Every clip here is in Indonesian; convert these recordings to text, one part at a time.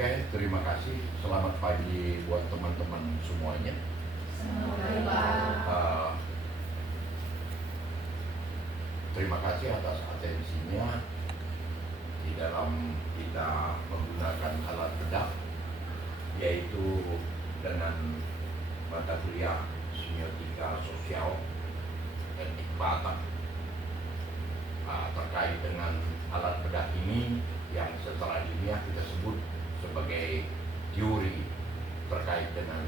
Oke, terima kasih. Selamat pagi buat teman-teman semuanya. Selamat pagi, Pak. Terima kasih atas atensinya di dalam kita menggunakan alat bedah, yaitu dengan mata kuliah semiotika sosial teknik Batak. Terkait dengan alat bedah ini yang secara ilmiah kita sebut sebagai teori terkait dengan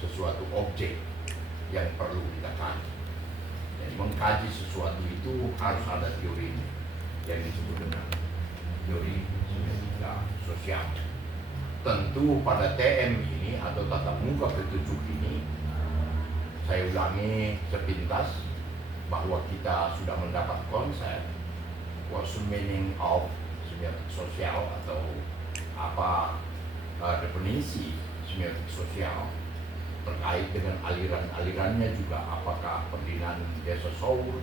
sesuatu objek yang perlu kita kaji. Jadi mengkaji sesuatu itu harus ada teorinya yang disebut dengan teori semiotika sosial. Tentu pada TM ini atau tatap muka ketujuh ini, saya ulangi sepintas bahwa kita sudah mendapat konsep what's the meaning of semiotik sosial atau apa definisi semiotik sosial terkait dengan aliran-alirannya juga, apakah Ferdinand de Saussure,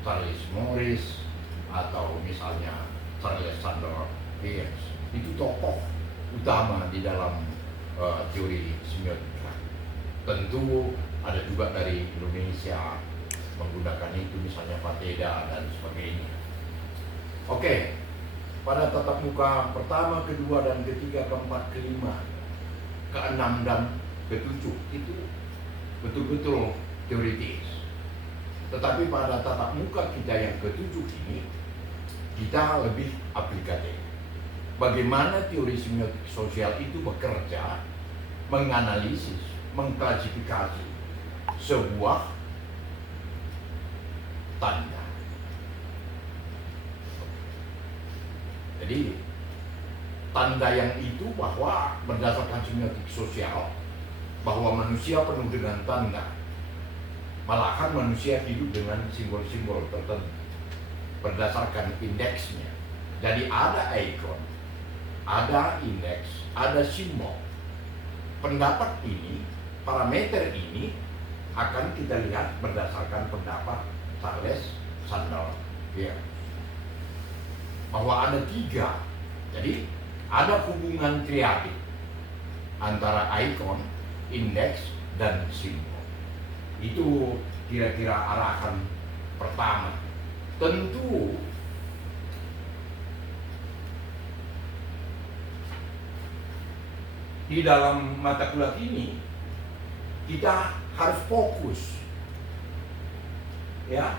Charles Morris, atau misalnya Charles Sandor Peirce. Itu tokoh utama di dalam teori semiotika. Tentu ada juga dari Indonesia menggunakan itu, misalnya Fateda dan sebagainya. Oke, pada tatap muka pertama, kedua, dan ketiga, keempat, kelima, keenam, dan ketujuh itu betul-betul teoritis. Tetapi pada tatap muka kita yang ketujuh ini, kita lebih aplikatif. Bagaimana teori semiotik sosial itu bekerja, menganalisis, mengklasifikasi sebuah tanda. Jadi tanda yang itu bahwa berdasarkan semiotik sosial bahwa manusia penuh dengan tanda, malahan manusia hidup dengan simbol-simbol tertentu berdasarkan indeksnya. Jadi ada ikon, ada indeks, ada simbol. Pendapat ini, parameter ini akan kita lihat berdasarkan pendapat Charles Sandor Peirce bahwa ada tiga. Jadi ada hubungan kreatif antara ikon, indeks, dan simbol. Itu kira-kira arahan pertama. Tentu di dalam mata kuliah ini kita harus fokus ya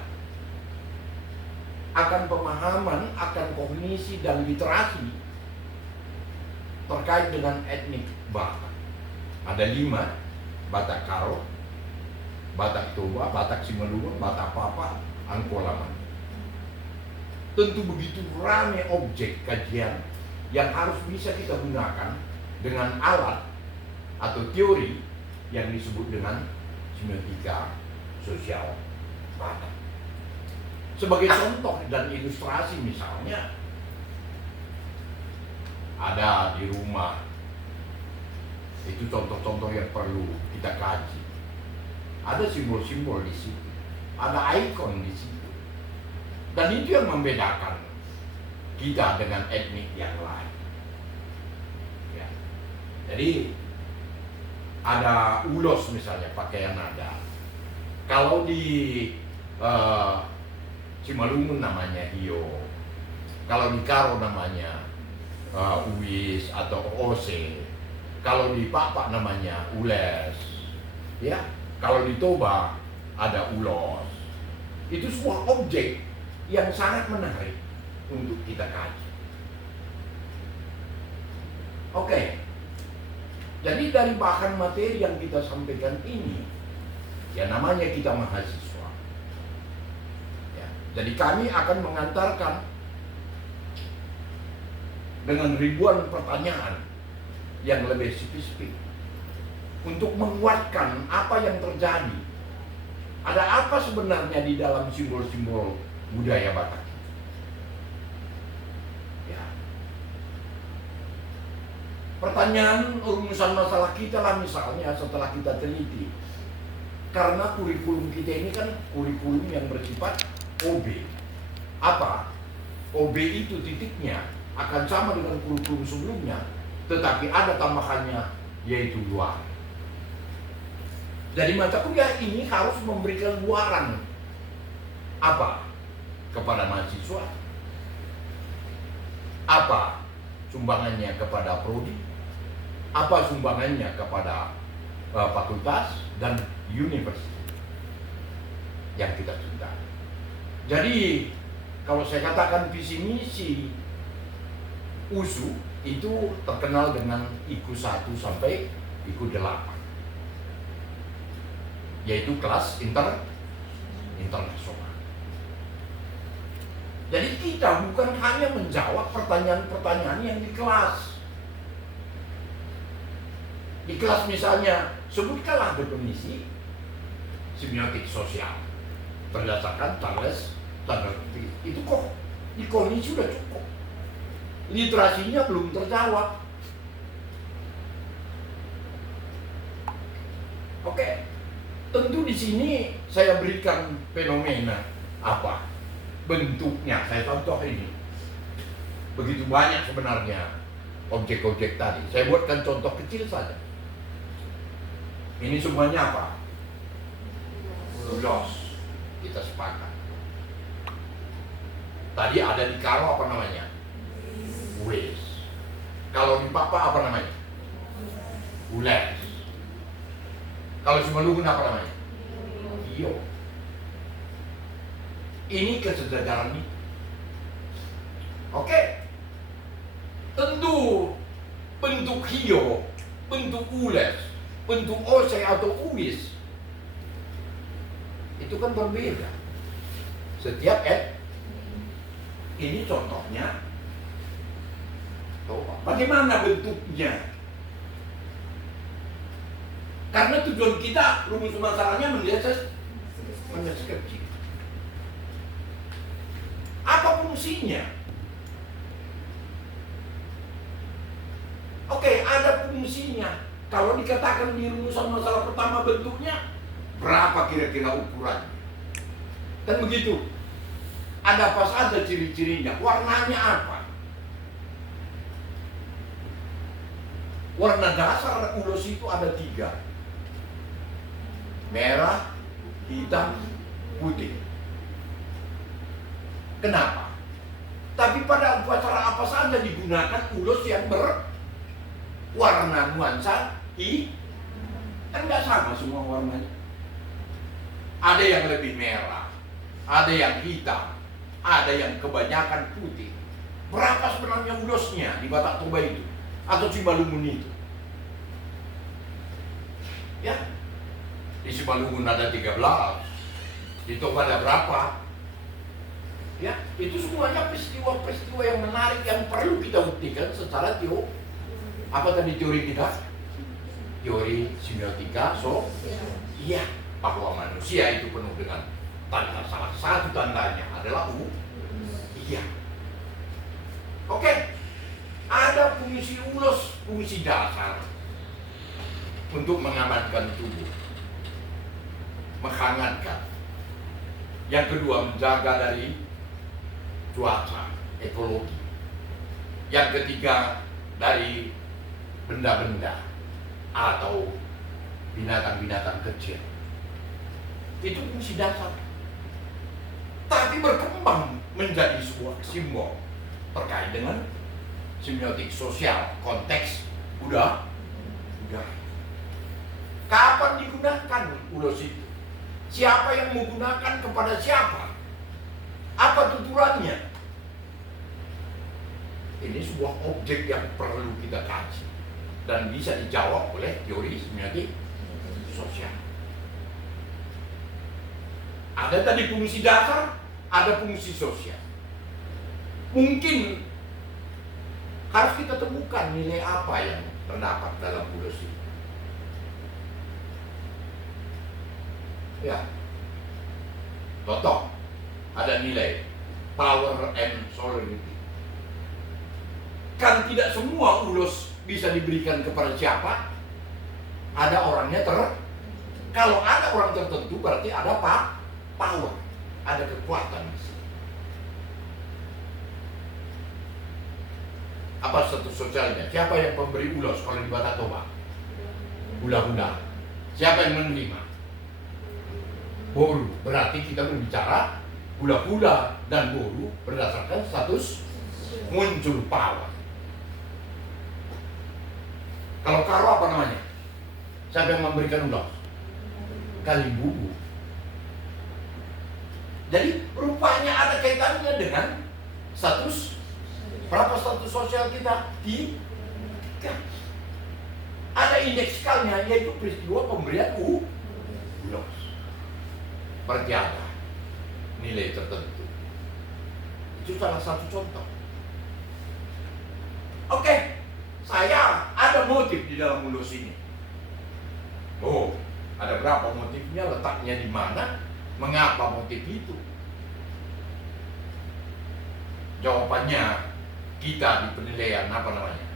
akan pemahaman, akan kognisi dan literasi terkait dengan etnik Batak. Ada 5: Batak Karo, Batak Toba, Batak Simalungun, Batak Papa, Angkolaman. Tentu begitu ramai objek kajian yang harus bisa kita gunakan dengan alat atau teori yang disebut dengan semiotika sosial Batak. Sebagai contoh dan ilustrasi, misalnya ada di rumah, itu contoh-contoh yang perlu kita kaji. Ada simbol-simbol di situ, ada ikon di situ, dan itu yang membedakan kita dengan etnik yang lain. Ya. Jadi ada ulos misalnya, pakaian adat. Kalau di Simalungun namanya Hio, kalau di Karo namanya Uwis atau Ose, kalau di Papa namanya Ules, ya. Kalau di Toba ada Ulos. Itu sebuah objek yang sangat menarik untuk kita kaji. Oke. Jadi dari bahan materi yang kita sampaikan ini, ya namanya kita mahasiswa. Jadi kami akan mengantarkan dengan ribuan pertanyaan yang lebih spesifik untuk menguatkan apa yang terjadi. Ada apa sebenarnya di dalam simbol-simbol budaya Batak? Ya. Pertanyaan rumusan masalah kita lah misalnya setelah kita teliti. Karena kurikulum kita ini kan kurikulum yang bersifat OB. Apa? OB itu titiknya akan sama dengan kurikulum sebelumnya, tetapi ada tambahannya, yaitu luar. Jadi mata kuliah ini harus memberikan luaran apa kepada mahasiswa, apa sumbangannya kepada prodi, apa sumbangannya kepada fakultas dan universitas yang kita cinta. Jadi kalau saya katakan visi misi USU itu terkenal dengan IKU 1 sampai IKU 8, yaitu kelas internasional. Jadi kita bukan hanya menjawab pertanyaan-pertanyaan yang di kelas. Di kelas misalnya, sebutkanlah definisi semiotik sosial berdasarkan Charles Tannerville. Itu kok di kondisi sudah cukup. Literasinya belum terjawab. Oke, tentu di sini saya berikan fenomena apa bentuknya. Saya contoh ini. Begitu banyak sebenarnya objek-objek tadi. Saya buatkan contoh kecil saja. Ini semuanya apa? Ulos. Kita sepakat. Tadi ada di Karo apa namanya? Wes. Kalau di Papa apa namanya? Ules. Kalau Simalungun apa namanya? Iyo. Ini kesejajaran ini. Oke. Tentu bentuk hio, bentuk ules, bentuk ose atau uwis itu kan berbeda. Setiap ini contohnya. Bagaimana bentuknya? Karena tujuan kita rumus masalahnya mendeskripsi. Apa fungsinya? Oke, ada fungsinya. Kalau dikatakan di rumusan masalah pertama bentuknya, berapa kira-kira ukurannya? Dan begitu. Ada apa saja ciri-cirinya? Warnanya apa? Warna dasar ulos itu ada 3. Merah, hitam, putih. Kenapa? Tapi pada upacara apa saja digunakan ulos yang berwarna nuansa kan nggak sama semua warnanya. Ada yang lebih merah, ada yang hitam, ada yang kebanyakan putih. Berapa sebenarnya ulosnya di Batak Toba itu atau Simalungun itu? Ya, di Simalungun ada 13, di Toba ada berapa? Ya, itu semuanya peristiwa-peristiwa yang menarik yang perlu kita buktikan secara teori. Apa tadi teori kita? Teori semiotika, iya, bahwa manusia itu penuh dengan tanda. Salah satu tandanya adalah iya. Oke, ada fungsi ulos, fungsi dasar untuk mengamankan tubuh, menghangatkan. Yang kedua, menjaga dari cuaca, ekologi. Yang ketiga, dari benda-benda atau binatang-binatang kecil. Itu fungsi dasar. Tapi berkembang menjadi sebuah simbol terkait dengan semiotik sosial, konteks udah. Kapan digunakan ulos itu? Siapa yang menggunakan kepada siapa? Apa tuturannya? Ini sebuah objek yang perlu kita kaji dan bisa dijawab oleh teori semiotik sosial. Ada tadi fungsi dasar, ada fungsi sosial. Mungkin harus kita temukan nilai apa yang terdapat dalam ulos ini. Ya, contoh, ada nilai power and solidity. Kan tidak semua ulos bisa diberikan kepada siapa. Ada orangnya kalau ada orang tertentu berarti ada power, ada kekuatan. Apa status sosialnya? Siapa yang pemberi ulos kalau di Batak Toba? Hula-hula. Siapa yang menerima? Boru. Berarti kita berbicara hula-hula dan boru berdasarkan status muncul power. Kalau karo apa namanya? Siapa yang memberikan ulos? Kalimbubu. Jadi rupanya ada kaitannya dengan status. Berapa status sosial kita? Tiga. Ada indeks skalanya, yaitu peristiwa pemberian ulos. Berarti ada nilai tertentu. Itu salah satu contoh. Oke, saya ada motif di dalam ulos ini. Oh, ada berapa motifnya, letaknya di mana, mengapa motif itu? Jawabannya kita di penilaian apa namanya?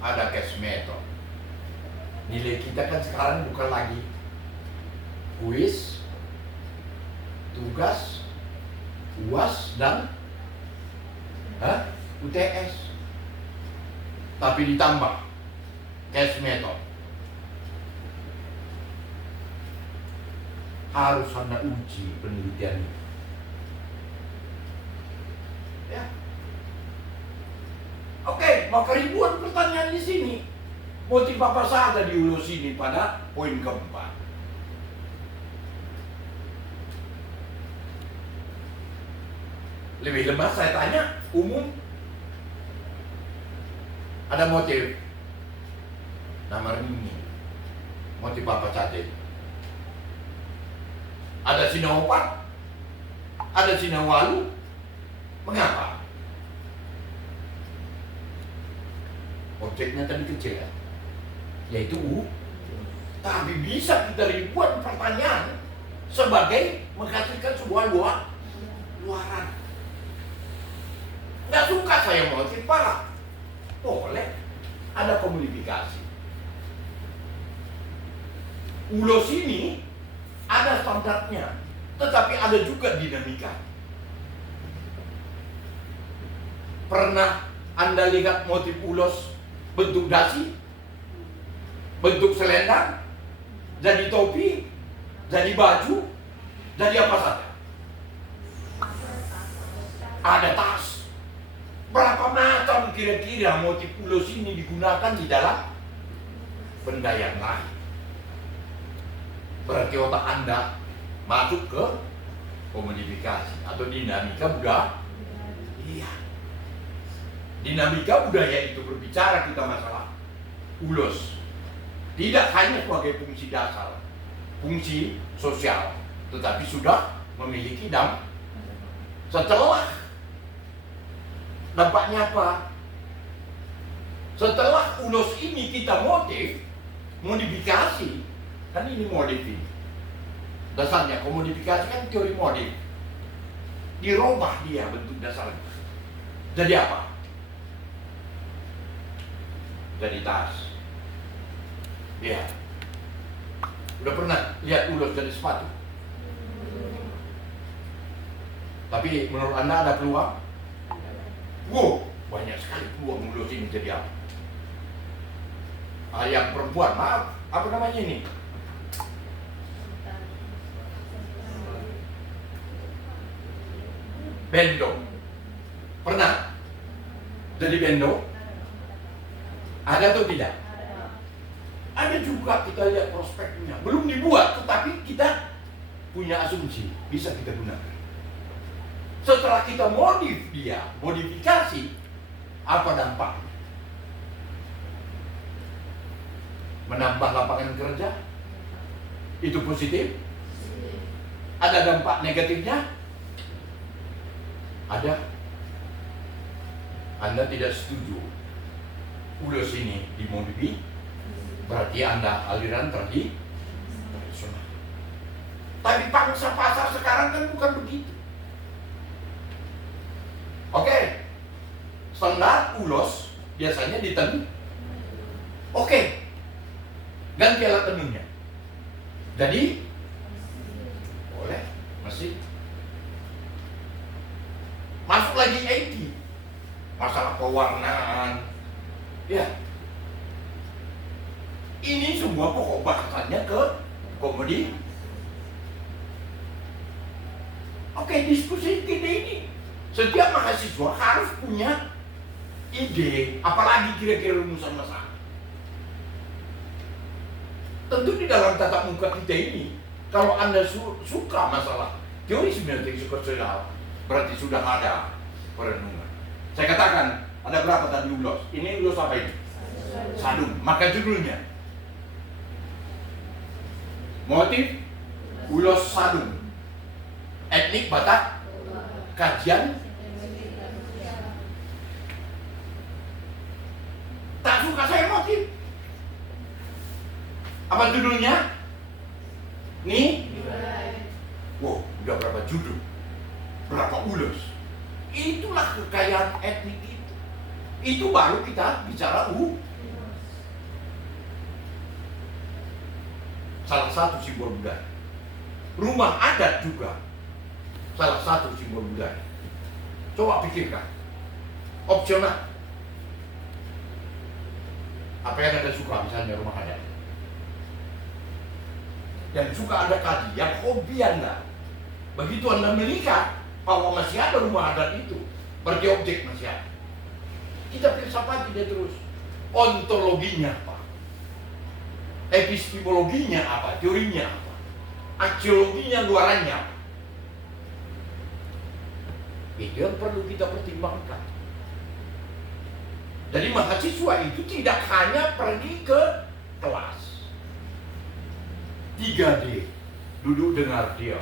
Ada case method. Nilai kita kan sekarang bukan lagi kuis, tugas, UAS dan UTS, tapi ditambah case method. Harus Anda uji penelitian ini. Ya. Oke, maka ribuan pertanyaan di sini. Motif apa saja di ulos ini pada poin keempat. Lebih lemah saya tanya, umum. Ada motif. Nama ini. Motif apa saja? Ada sinaopat, ada sinawalu. Mengapa? Objeknya tadi kecil ya, yaitu tapi bisa kita ribuan pertanyaan sebagai menghasilkan sebuah luaran. Nggak suka saya motif parah, boleh ada komodifikasi. Ulos ini ada standarnya, tetapi ada juga dinamika. Pernah Anda lihat motif ulos bentuk dasi, bentuk selendang, jadi topi, jadi baju, jadi apa saja? Ada tas. Berapa macam kira-kira motif ulos ini digunakan di dalam benda yang lain? Berarti otak Anda masuk ke komodifikasi atau dinamika budaya. Iya. Dinamika budaya itu berbicara kita masalah ulos. Tidak hanya sebagai fungsi dasar, fungsi sosial, tetapi sudah memiliki dampak. Setelah dampaknya apa? Setelah ulos ini kita modifikasi, kan ini modif ini. Dasarnya komodifikasi kan teori modif. Dirubah dia bentuk dasarnya. Jadi apa? Jadi tas. Ya. Udah pernah lihat ulos jadi sepatu? Tapi menurut Anda ada peluang? Wow, banyak sekali peluang ulos ini jadi apa? Yang perempuan, maaf, apa namanya ini? Bendo. Pernah jadi bendo? Ada atau tidak? Ada juga, kita lihat prospeknya. Belum dibuat, tetapi kita punya asumsi bisa kita gunakan. Setelah kita modifikasi, apa dampaknya? Menambah lapangan kerja? Itu positif? Ada dampak negatifnya? Ada. Anda tidak setuju ulos ini dimodifikasi, berarti Anda aliran tradisional. Tapi pangsa pasar sekarang kan bukan begitu. Oke, standar ulos biasanya ditenun. Oke, ganti alat tenunnya. Jadi boleh, masih masuk masalah pewarnaan. Ya, ini semua pokok bahasannya ke komedi. Oke, diskusi kita ini, setiap mahasiswa harus punya ide, apalagi kira-kira rumusan masalah. Tentu di dalam tatap muka kita ini, kalau Anda suka masalah teori semiotik sosial, berarti sudah ada perenungan. Saya katakan, ada berapa tadi ulos? Ini ulos apa ini? Sadung. Maka judulnya motif ulos sadung, etnik Batak, kajian. Tak suka saya motif. Apa judulnya? Nih? Wow, udah berapa judul? Berapa ulos? Itulah kekayaan etnik itu. Itu baru kita bicara salah satu simbol budaya. Rumah adat juga salah satu simbol budaya. Coba pikirkan. Opsional. Apa yang Anda suka misalnya rumah adat? Yang suka Anda kaji, yang hobi Anda. Begitu Anda melihat bahwa masih ada rumah adat itu, berarti objek masih ada. Kita filsafati dia terus. Ontologinya apa? Epistemologinya apa? Teorinya apa? Aksiologinya, luarannya apa? Itu yang perlu kita pertimbangkan. Jadi mahasiswa itu tidak hanya pergi ke kelas 3D, duduk dengar dia.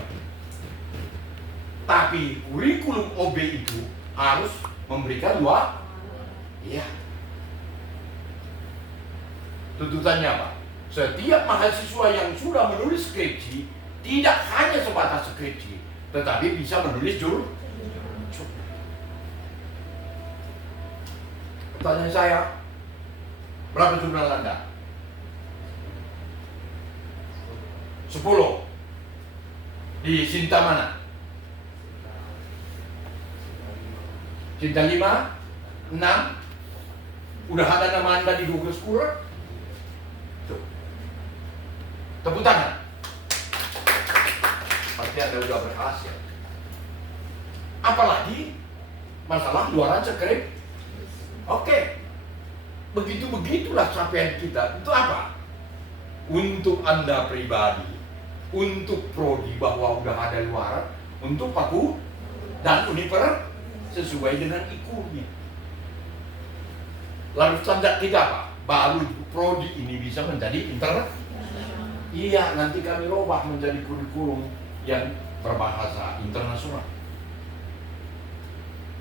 Tapi kurikulum OB itu harus memberikan luar. Iya. Tuntutannya apa? Setiap mahasiswa yang sudah menulis skripsi tidak hanya sebatas skripsi, tetapi bisa menulis jurnal. Pertanyaan saya, berapa jurnal Anda? 10. Di Sinta mana? Sinta 5? 6? Udah ada nama Anda di Google Scholar? Tuh. Tepuk tangan. Pasti Anda udah berhasil. Apalagi masalah luaran skrip. Oke. Begitulah capaian kita. Itu apa? Untuk Anda pribadi, untuk prodi bahwa udah ada luaran, untuk Paku dan Uniper sesuai dengan ikurnya. Lalu standar kita apa? Baru prodi ini bisa menjadi internet. Iya, nanti kami robah menjadi kurikulum yang berbahasa internasional.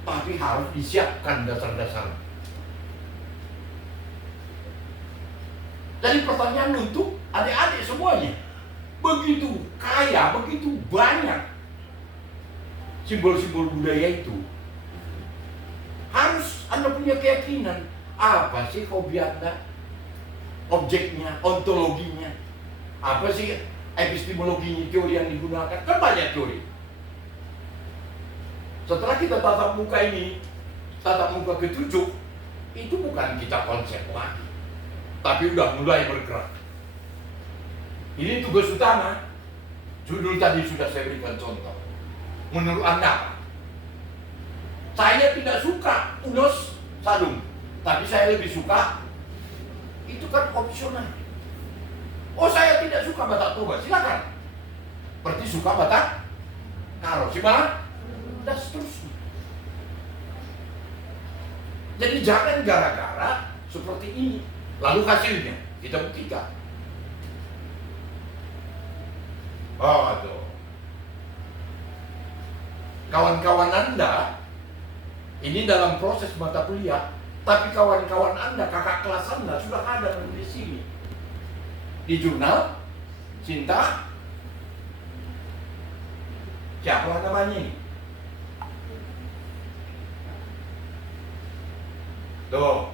Tapi harus disiapkan dasar-dasar. Jadi pertanyaan untuk adik-adik semuanya, begitu kaya, begitu banyak simbol-simbol budaya itu, harus Anda punya keyakinan apa sih hobi Anda, objeknya, ontologinya, apa sih epistemologinya, teori yang digunakan. Kan banyak teori. Setelah kita tatap muka ini, tatap muka ke-7, itu bukan kita konsep lagi, tapi udah mulai bergerak. Ini tugas utama. Judul tadi sudah saya berikan contoh. Menurut Anda, saya tidak suka ulos sadung, tapi saya lebih suka, itu kan opsional. Oh, saya tidak suka Batak Toba, silakan. Berarti suka Batak Karo, siapa? Dan seterusnya. Jadi jangan gara-gara seperti ini. Lalu hasilnya kita buktikan. Oh, tuh. Kawan-kawan Anda ini dalam proses mata kuliah, tapi kawan-kawan Anda, kakak kelas Anda sudah ada di sini. Di jurnal Sinta. Siapa namanya ini? Tuh,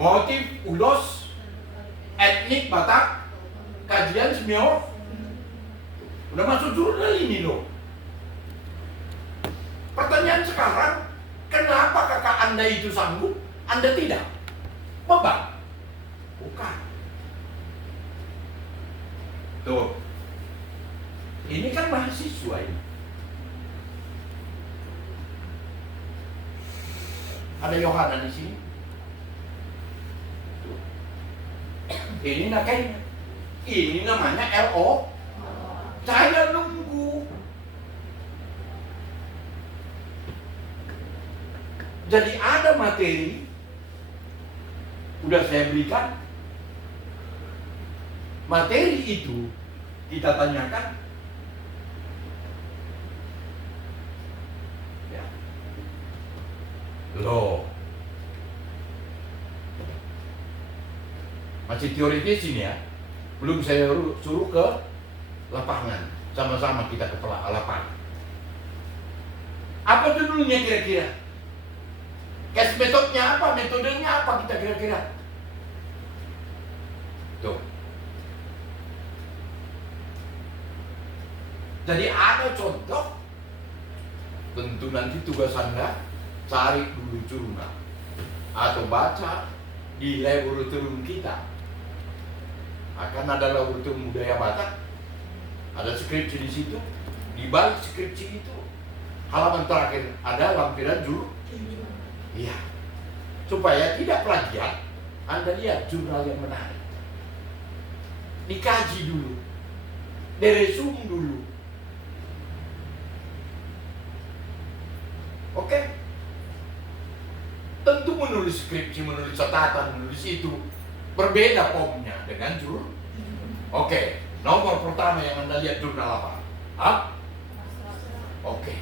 motif ulos etnik Batak, kajian semio. Udah masuk jurnal ini loh. Pertanyaan sekarang, Anda itu sanggup, Anda tidak. Beban. Bukan. Tuh. Ini kan mahasiswa ini. Ada Yohanan di sini. Tuh. Ini nakainya. Ini namanya LO. Saya nunggu. Jadi ada materi, udah saya berikan. Materi itu kita tanyakan. Ya. Loh. Masih teoritis ini ya. Belum saya suruh ke lapangan. Sama-sama kita ke lapangan. Apa judulnya kira-kira? Case metodenya apa? Metodenya apa kita kira-kira? Tuh. Jadi ada contoh. Tentu nanti tugas Anda cari dulu jurnal atau baca di laboratorium kita. Akan ada laboratorium budaya Batak. Ada skripsi di situ. Di balik skripsi itu halaman terakhir ada lampiran jurnal. Iya, supaya tidak plagiat, Anda lihat jurnal yang menarik. Dikaji dulu, diresum dulu. Oke? Tentu menulis skripsi, menulis catatan, menulis itu berbeda formnya dengan jurnal. Oke, nomor pertama yang Anda lihat jurnal apa? Hah? Oke.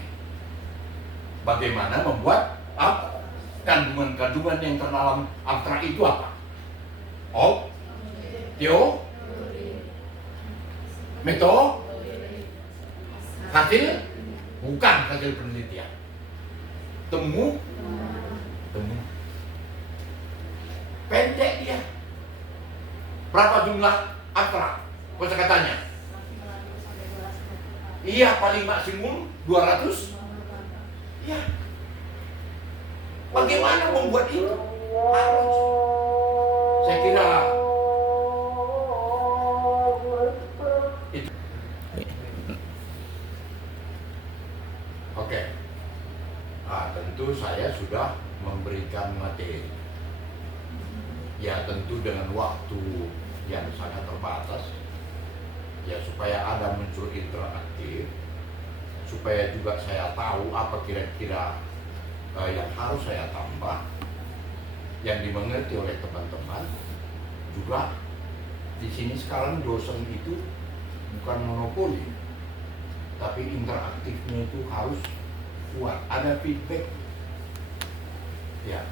Bagaimana membuat apa? Kandungan-kandungan yang terdalam abstrak itu apa? Oh, metode, hasil, bukan hasil penelitian. Temu. Pendek dia. Berapa jumlah abstrak? Kosakatanya? Iya, paling maksimum 200. Iya. Bagaimana membuat itu? Harus. Saya kira itu. Oke. Tentu saya sudah memberikan materi. Ya tentu dengan waktu yang sangat terbatas. Ya supaya ada muncul interaktif. Supaya juga saya tahu apa kira-kira yang harus saya tambah, yang dimengerti oleh teman-teman. Juga di sini sekarang dosen itu bukan monopoli, tapi interaktifnya itu harus kuat, ada feedback. Ya.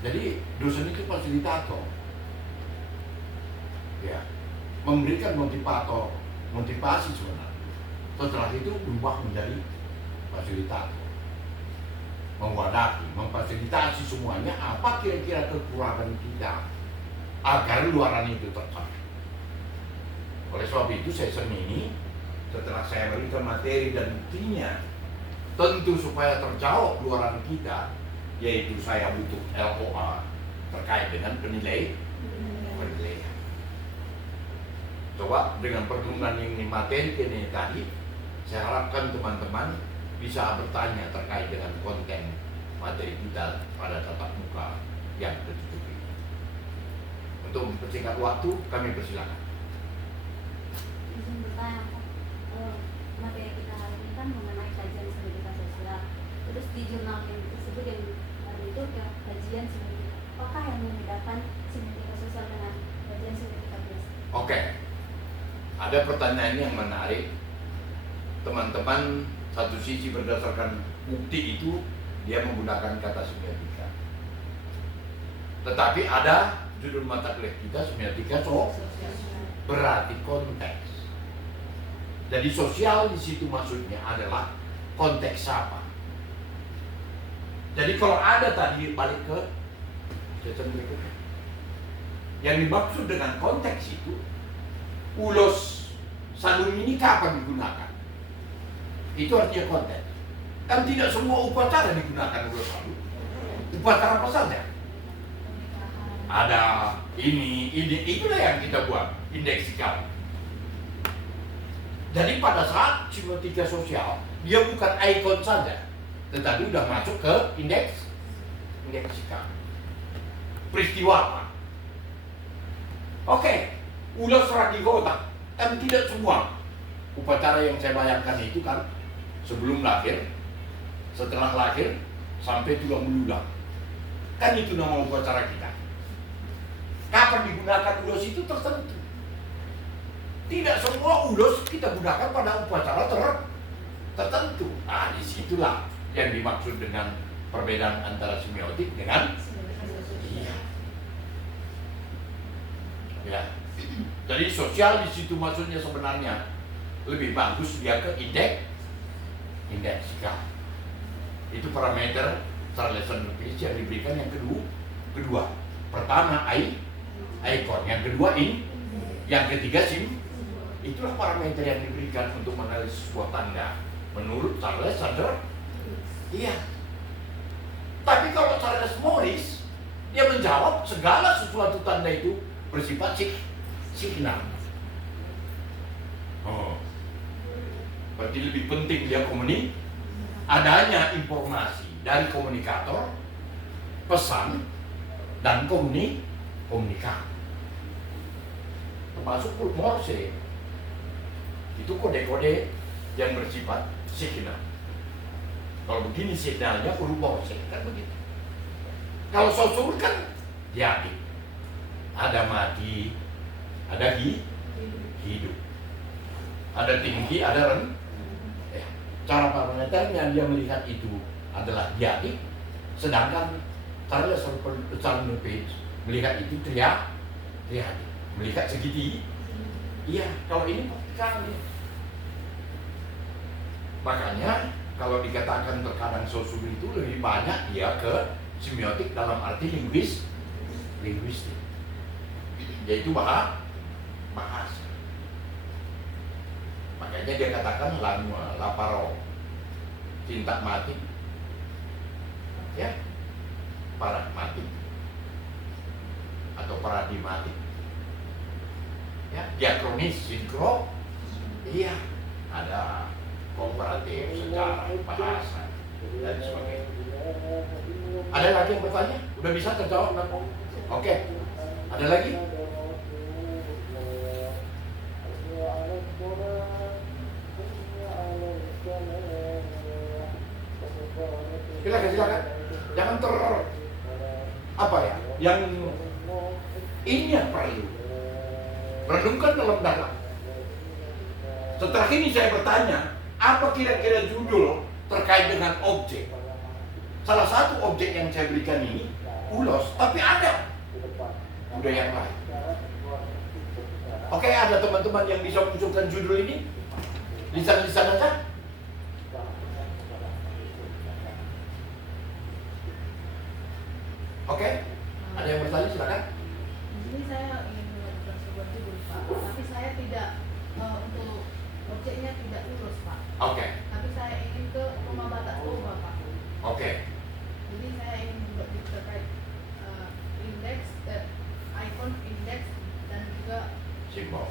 Jadi dosen itu fasilitator. Ya, memberikan motivasi sebenarnya. Setelah itu berubah menjadi fasilitator. Mewadahi, memfasilitasi semuanya apa kira-kira kekurangan kita agar luaran itu tercapai. Oleh sebab itu session ini setelah saya berikan materi dan buktinya, tentu supaya terjawab luaran kita, yaitu saya butuh LOA terkait dengan penilaian. Coba dengan pertemuan ini materi ini tadi, saya harapkan teman-teman bisa bertanya terkait dengan konten materi kita pada tatap muka yang tertutup ini. Untuk mempersingkat waktu, kami persilakan. Izin bertanya, materi kita hari ini kan mengenai kajian semiotika sosial. Terus di jurnal yang tersebut yang ada itu kajian semiotika. Apakah yang membedakan semiotika sosial dengan kajian semiotika biasa? Oke, ada pertanyaan yang menarik. Teman-teman satu sisi berdasarkan bukti itu dia menggunakan kata semiotika. Tetapi ada judul mata kuliah kita semiotika berarti konteks. Jadi sosial di situ maksudnya adalah konteks apa. Jadi kalau ada tadi balik ke sesi berikutnya. Yang dimaksud dengan konteks itu ulos salum ini kapan digunakan? Itu artinya konteks. Kan tidak semua upacara digunakan ulos lalu. Upacara apa saja? Ada ini, itulah yang kita buat, indeksikan. Jadi pada saat semiotika sosial, dia bukan ikon saja, tetapi udah masuk ke indeksikan. Peristiwa apa? Oke, ulos radikota. Kan tidak semua upacara yang saya bayangkan itu kan sebelum lahir, setelah lahir, sampai tulang belulang. Kan itu nama upacara kita. Kapan digunakan ulos itu tertentu. Tidak semua ulos kita gunakan pada upacara tertentu. Nah, disitulah yang dimaksud dengan perbedaan antara semiotik dengan iya. Ya. Jadi sosial di situ maksudnya sebenarnya lebih bagus dia ke indeksika. Itu parameter Charles Peirce yang diberikan yang kedua. Pertama icon, yang kedua yang ketiga itulah parameter yang diberikan untuk menganalisis sebuah tanda menurut Charles Sanders. Iya. Tapi kalau Charles Morris dia menjawab segala sesuatu tanda itu bersifat signal. Oh. Berarti lebih penting dia adanya informasi dari komunikator, pesan dan komunikat. Termasuk huruf Morse. Itu kode-kode yang bersifat signal. Kalau begini signalnya huruf Morse kan begitu. Kalau sosur kan jadi ada mati, ada hidup, ada tinggi, ada rendah. Cara parameternya dia melihat itu adalah jadi, sedangkan Charles Peirce melihat itu triadi, melihat segitiga. Iya, kalau ini kali. Makanya kalau dikatakan terkadang sosum itu lebih banyak dia ke semiotik dalam arti linguistik, yaitu bahasa. Makanya dia katakan laparo, cinta mati, ya, pragmatik atau paradigmatik, ya, diakronis, sinkro, iya, ada komparatif secara bahasa dan sebagainya. Ada lagi yang bertanya? Udah bisa terjawab kan? Oke, ada lagi? Silakan. Jangan apa ya? Yang ini yang perlu renungkan dalam. Setelah ini saya bertanya, apa kira-kira judul terkait dengan objek? Salah satu objek yang saya berikan ini ulos, tapi ada udah yang lain. Oke, ada teman-teman yang bisa munculkan judul ini? Lisan-lisan aja. Oke, ada yang bertanya silakan. Ini saya ingin mengajukan sebuah judul Pak, tapi saya tidak untuk objeknya tidak lurus Pak. Oke. Tapi saya ingin ke rumah Batak Toba Pak. Oke. Jadi saya ingin membuat terkait indeks, icon indeks dan juga Simbol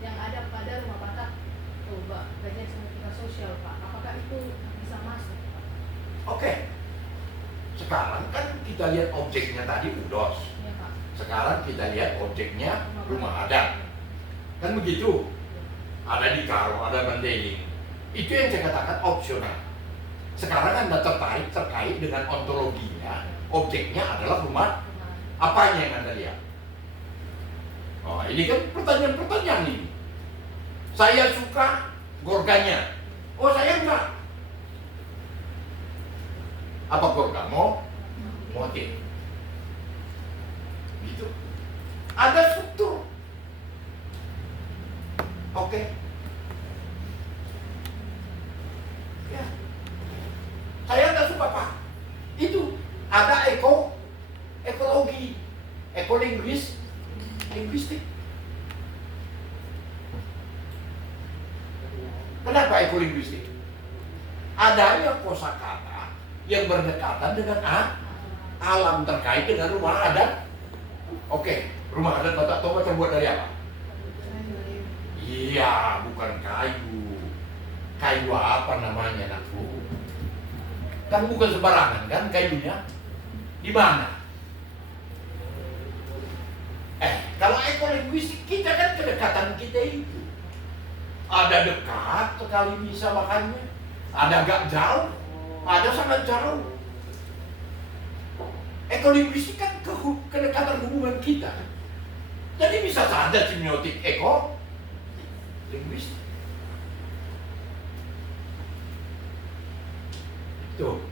yang ada pada rumah Batak Toba, kajian semiotika sosial Pak. Apakah itu bisa masuk Pak? Oke. Sekarang kan kita lihat objeknya tadi udos. Ya Pak. Sekarang kita lihat objeknya rumah adat. Kan begitu? Ada di Karo, ada Mandailing. Itu yang saya katakan opsional. Sekarang Anda terkait dengan ontologinya. Objeknya adalah rumah. Apanya yang Anda lihat? Oh, ini kan pertanyaan-pertanyaan ini. Saya suka gorganya. Oh, saya enggak. Apa gorga? Motif. Gitu. Ada struktur. Oke. Ya. Saya nggak suka Pak. Itu ada ekologi, linguistik. Kenapa ekolinguistik? adanya kosakata yang berdekatan dengan alam terkait dengan rumah adat. Oke, rumah adat Batak Toba terbuat dari apa? Iya, bukan kayu. Kayu apa namanya, nakku? Kan bukan sembarangan kan kayunya. Di mana? Kalau ekolinguistik kita kan kedekatan kita itu. Ada dekat sekali bisa makannya, ada agak jauh, ada sangat jauh. Ekolinguistik kan kedekatan hubungan kita. Jadi bisa saja semiotik ekolinguistik. Tuh.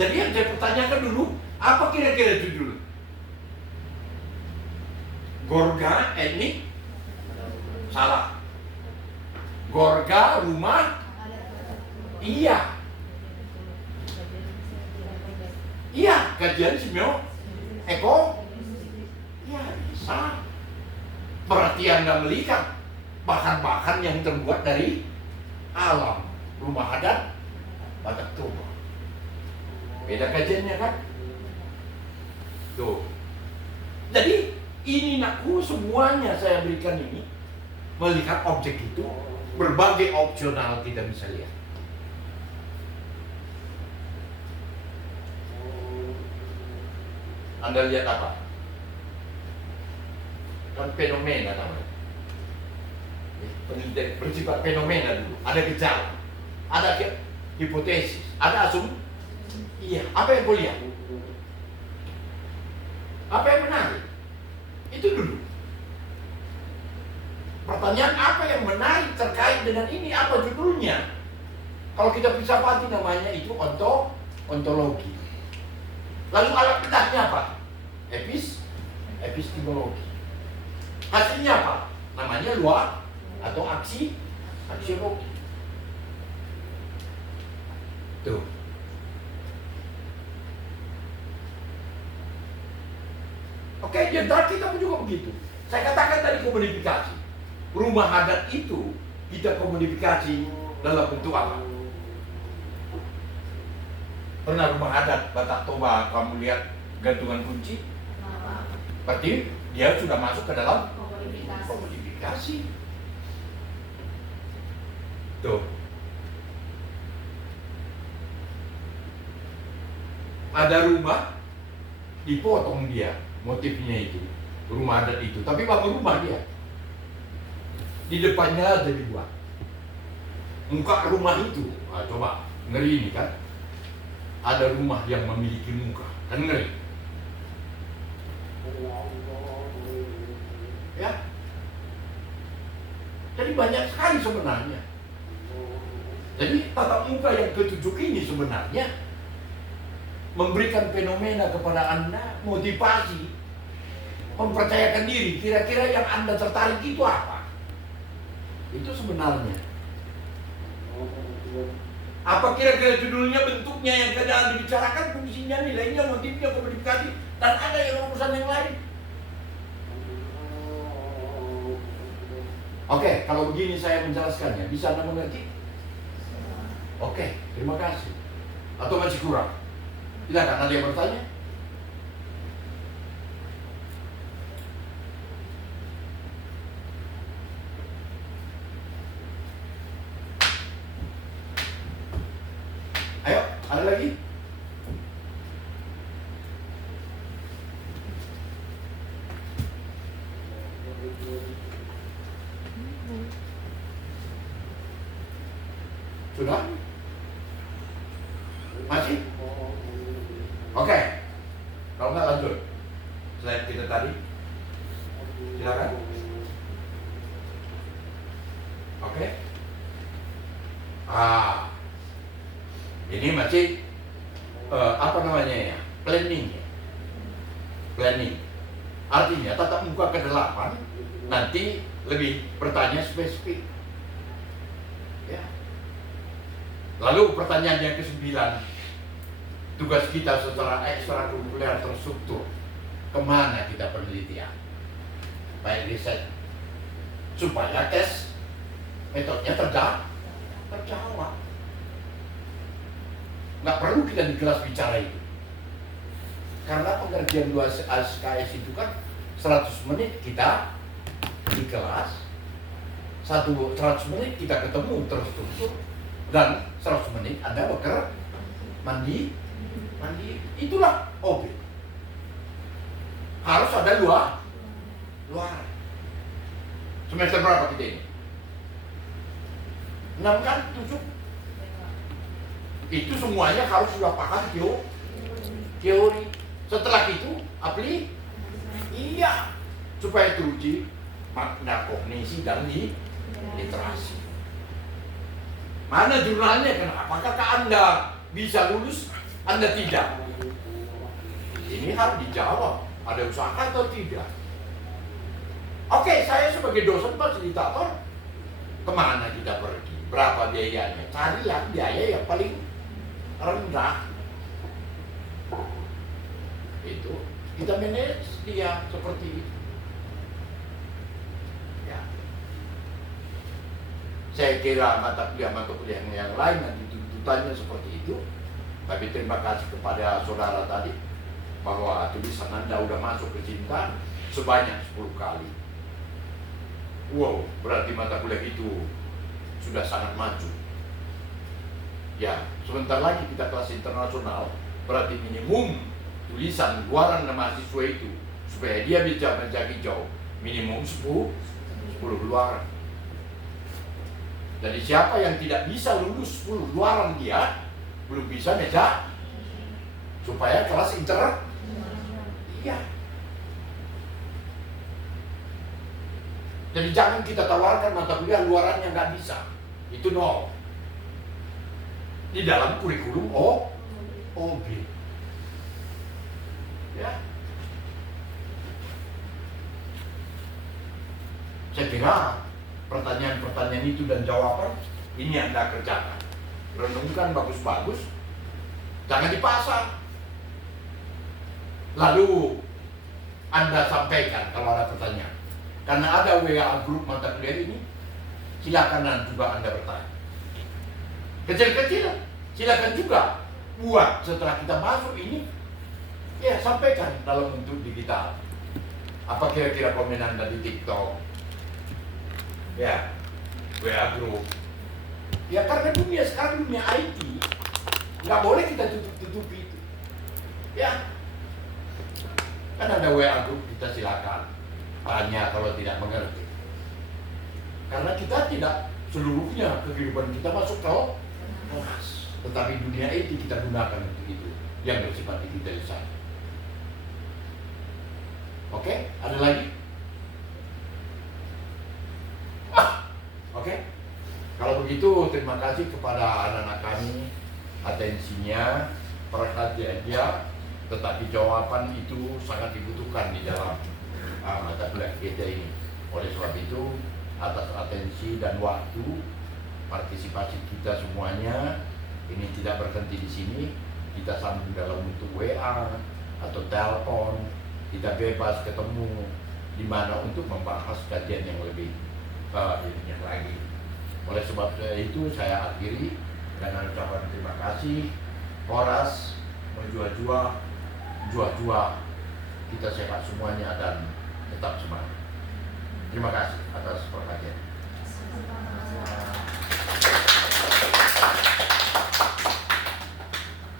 Jadi yang saya pertanyakan dulu, apa kira-kira judul? Gorga etnik? Salah. Gorga rumah? Iya. Iya, kajian semio ya bisa. Berarti Anda melihat bahan-bahan yang terbuat dari alam rumah adat Batak Toba. Beda kajiannya kan? Tuh. Jadi ini nakku semuanya saya berikan ini melihat objek itu berbagai opsional kita bisa lihat. Anda lihat apa? Kan fenomena namanya. Penelitian bersifat fenomena dulu. Ada gejala, ada hipotesis, ada asumsi. Iya, apa yang kau lihat? Apa yang menarik? Itu dulu. Pertanyaan apa yang menarik terkait dengan ini? Apa judulnya? Kalau kita filsafati namanya itu ontologi. Lalu alat bedahnya apa? Epistemologi. Hasilnya apa? Namanya luar atau aksiologi. Tuh. Oke, jadi kita pun juga begitu. Saya katakan tadi komodifikasi. Rumah adat itu kita komodifikasi dalam bentuk apa? Pernah rumah adat Batak Toba kamu lihat gantungan kunci? Berarti dia sudah masuk ke dalam komodifikasi. Tuh. Ada rumah dipotong dia motifnya itu, rumah adat itu, tapi bangun rumah dia di depannya ada dibuat muka rumah itu. Coba ngeri ini kan, ada rumah yang memiliki muka, kan ngeri ya. Jadi banyak sekali sebenarnya. Jadi tatap muka yang ketujuh ini sebenarnya memberikan fenomena kepada Anda, motivasi, mempercayakan diri. Kira-kira yang Anda tertarik itu apa? Itu sebenarnya. Apa kira-kira judulnya, bentuknya yang kadang dibicarakan, fungsinya, nilainya, motifnya, komodifikasi, dan ada yang urusan yang lain. Oke, kalau begini saya menjelaskannya, bisa Anda mengerti? Oke, terima kasih. Atau masih kurang? Silakan, ada yang bertanya? Ayo, ada lagi? Sudah? Masih? Oke. Kalau nggak lanjut slide kita tadi. Silakan. Oke. Ini masih apa namanya ya? Planning. Planning. Artinya tatap muka ke-8 nanti lebih bertanya spesifik. Ya. Lalu pertanyaan yang ke-9, tugas kita secara ekstrakurikuler terstruktur, kemana kita penelitian, baik riset, supaya tes metodenya terjawab. Nggak perlu kita di kelas bicara itu. Karena pengertian 2 SKS itu kan 100 menit kita di kelas, 100 menit kita ketemu terstruktur, dan 100 menit Anda bekerja mandi. Itulah OB. Harus ada luar. Semester berapa kita ini? 6 kan? 7. Itu semuanya harus sudah paham teori. Setelah itu iya, supaya teruji makna kognisi dan literasi. Mana jurnalnya? Apakah Anda bisa lulus? Anda tidak? Ini harus dijawab. Ada usaha atau tidak? Oke, saya sebagai dosen fasilitator, kemana kita pergi? Berapa biayanya? Carilah biaya yang paling rendah. Itu kita manage dia seperti itu. Ya. Saya kira mata kuliah yang lain nanti tuntutannya seperti itu. Tapi terima kasih kepada saudara tadi bahwa tulisan Anda udah masuk ke cinta sebanyak 10 kali. Wow, berarti mata kuliah itu sudah sangat maju. Ya, sebentar lagi kita kelas internasional, berarti minimum tulisan luaran mahasiswa itu supaya dia bisa menjadi jauh minimum 10 luaran. Jadi siapa yang tidak bisa lulus 10 luaran dia belum bisa meja supaya kelas iya. Jadi jangan kita tawarkan mata kuliah luarannya nggak bisa, itu nol di dalam kurikulum OB. Ya, saya kira pertanyaan-pertanyaan itu dan jawaban ini Anda kerjakan. Renungkan bagus-bagus, jangan dipasang. Lalu Anda sampaikan kalau ada pertanyaan. Karena ada WA grup mata kuliah ini, silakan juga Anda bertanya. Kecil-kecil, silakan juga buat setelah kita masuk ini, ya sampaikan dalam bentuk digital. Apa kira-kira komen Anda di TikTok? Ya, WA grup. Ya karena dunia sekarang dunia IT, nggak boleh kita tutup-tutupi itu. Ya, kan ada WA group, kita silakan tanya kalau tidak mengerti. Karena kita tidak seluruhnya kehidupan kita masuk ke kelas, tetapi dunia IT kita gunakan untuk itu yang bersifat digitalisasi. Oke, ada lagi? Oke. Kalau begitu, terima kasih kepada anak-anak kami, atensinya, perhatiannya, tetapi jawaban itu sangat dibutuhkan di dalam mata kuliah kita ini. Oleh sebab itu, atas atensi dan waktu, partisipasi kita semuanya, ini tidak berhenti di sini, kita sambung dalam bentuk WA atau telepon, kita bebas ketemu di mana untuk membahas kajian yang lebih ilmiah lagi. Oleh sebab itu saya akhiri dengan ucapan terima kasih. Horas, jua-jua, kita sehat semuanya dan tetap semangat. Terima kasih atas perhatian.